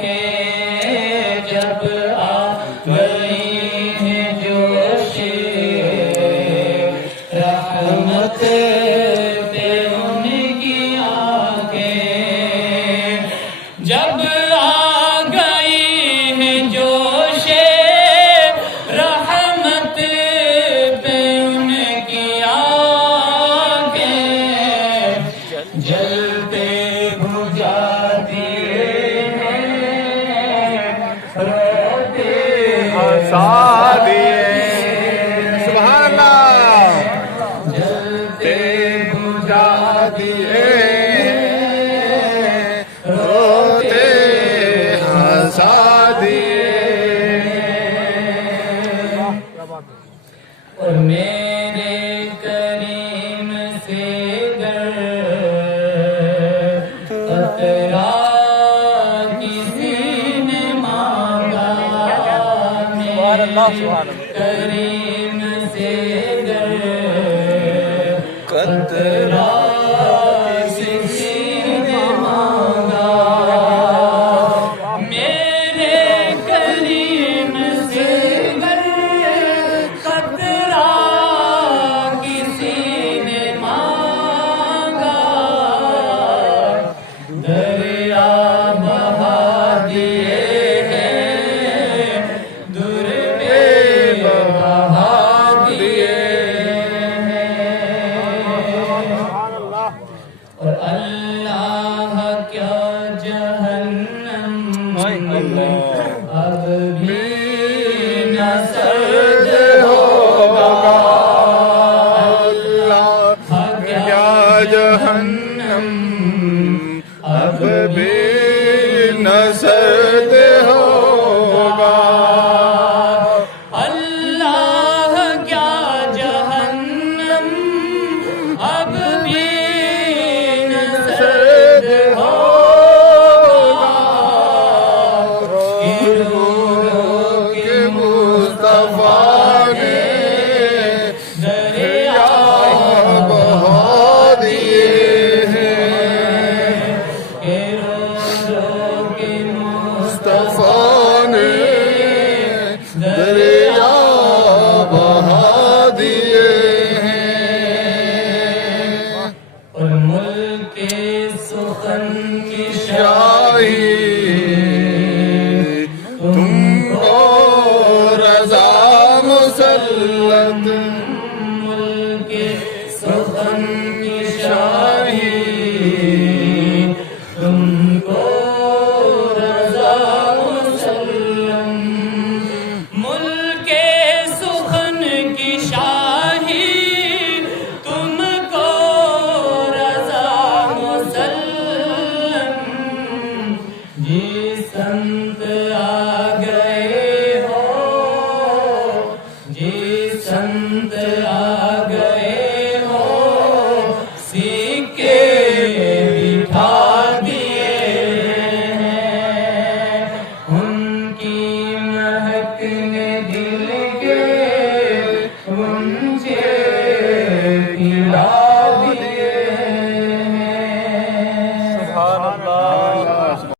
کے جب آ گئی ہے جوش رحمت پہ ان کی آنکھیں، جب آ گئی ہے جوش رحمت پہ ان کی آنکھیں، جلتے بجھا دیے ہیں روتے ہنسا دیے، سبحان اللہ، جلتے بجھا دیے روتے ہنسا دیے۔ اور میرے کریم سے گر قطرہ کسی نے مانگا، میرے کریم سے گر قطرہ کسی نے مانگا، میرے کریم سے گر قطرہ کسی نے مانگا، دریا بہا دیے ہیں، در پہ بہا دیے ہیں، اور اللہ کیا جہنم اب بھی نہ سرد ہوگا، اللہ کیا جہنم اب بھی نہ سرد ہوگا، اللہ کیا جہنم اب بھی نہ سرد ہوگا، رو رو کے مصطفیٰ نے دریا بہا دیے ہیں، رو رو کے مصطفیٰ نے دریا بہا دیے ہیں، اور ملک سخن کی شاہی تم کو رضا مسلط، ملک سخن کی شاہی تم کو رضا مسلم، ملک سخن کی شاہی تم کو رضا مسلم، جی سنت آ گئے ہو، جی سنت آ